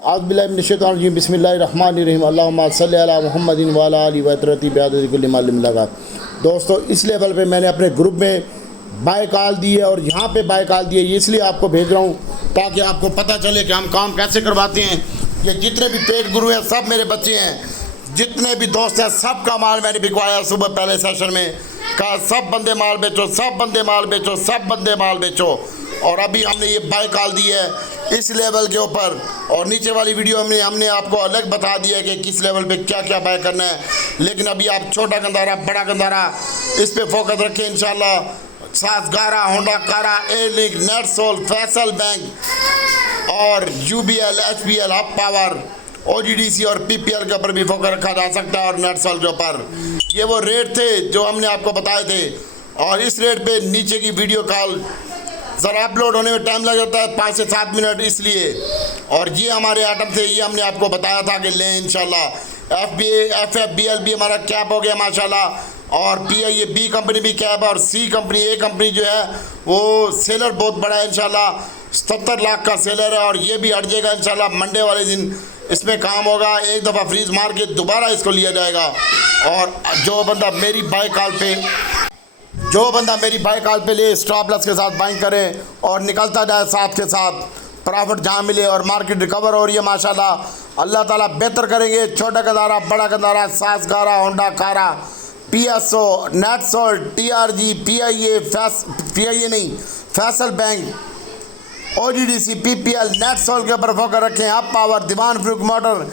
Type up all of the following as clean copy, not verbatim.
आज़बिल्लाहिमिनश्शैतानिर्रजीम बिस्मिल्लाहिर्रहमानिर्रहीम अल्लाहुम्मा सल्लि अला मुहम्मदिन व अला आलिहि व तरती बिअददि कुल्लि मालिम लगा। दोस्तों, इस लेवल पे मैंने अपने ग्रुप में बाय कॉल दी है और यहाँ पे बाय कॉल दी है, इसलिए आपको भेज रहा हूँ ताकि आपको पता चले कि हम काम कैसे करवाते हैं। ये जितने भी पेट गुरु हैं सब मेरे बच्चे हैं, जितने भी दोस्त हैं सब का माल मैंने बिकवाया सुबह पहले सेशन में। कहा सब बंदे माल बेचो, सब बंदे माल बेचो, सब बंदे माल बेचो। और अभी हमने ये बाय कॉल दी है इस लेवल के ऊपर, और नीचे वाली वीडियो में हमने आपको अलग बता दिया है कि किस लेवल पे क्या क्या बाय करना है। लेकिन अभी आप छोटा गंदारा बड़ा गंदारा इस पे फोकस रखें इंशाल्लाह। सास गारा, होंडा कारा, Air Link, Netsol, Faisal Bank और UBL, HBL, Hub Power, OGDC और पीपीएल के ऊपर भी फोकस रखा जा सकता है। और नेटसोल के ऊपर ये वो रेट थे जो हमने आपको बताए थे, और इस रेट पे नीचे की वीडियो कॉल ज़रा अपलोड होने में टाइम लग जाता है 5 से 7 मिनट, इसलिए। और ये हमारे आइटम थे, ये हमने आपको बताया था कि लें इंशाल्लाह। एफएफबीएल भी हमारा कैप हो गया माशाल्लाह, और पीआईए बी कंपनी भी कैप है, और सी कंपनी ए कंपनी जो है वो सेलर बहुत बड़ा है इंशाल्लाह, 77 लाख का सेलर है। और ये भी हट जाएगा इंशाल्लाह, मंडे वाले दिन इसमें काम होगा, एक दफ़ा फ्रीज मार के दोबारा इसको लिया जाएगा। और जो बंदा मेरी बाय कॉल पे ले, स्टॉप लॉस के साथ बाइंग करें और निकलता जाए साथ के साथ, प्रॉफिट जहाँ मिले और मार्केट रिकवर हो रही है माशाल्लाह। अल्लाह ताला बेहतर करेंगे। छोटा गंदारा, बड़ा गंदारा, सास गारा, होंडा कारा, पीएसओ, नेटसोल, टीआरजी, पीआईए नहीं, Faisal bank, OGDC, PPL, NetSol के ऊपर फोकस रखें। हब पावर, दीवान फ्रूक मोटर।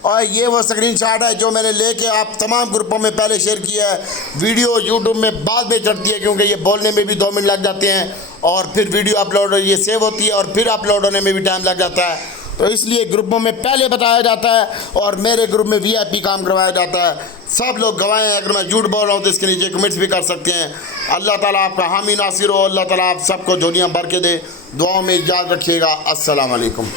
और ये वो स्क्रीनशॉट है जो मैंने लेके आप तमाम ग्रुपों में पहले शेयर किया है। वीडियो यूट्यूब में बाद में चढ़ती है क्योंकि ये बोलने में भी 2 मिनट लग जाते हैं, और फिर वीडियो अपलोड ये सेव होती है और फिर अपलोड होने में भी टाइम लग जाता है। तो इसलिए ग्रुपों में पहले बताया जाता है और मेरे ग्रुप में वीआईपी काम करवाया जाता है। सब लोग गवाएं, अगर मैं झूठ बोल रहा हूँ तो इसके नीचे कमेंट्स भी कर सकते हैं। अल्लाह ताला आपका हामी नासिर हो, अल्लाह ताला आप सबको झोलियाँ भर के दे। दुआओं में याद रखिएगा। अस्सलाम वालेकुम।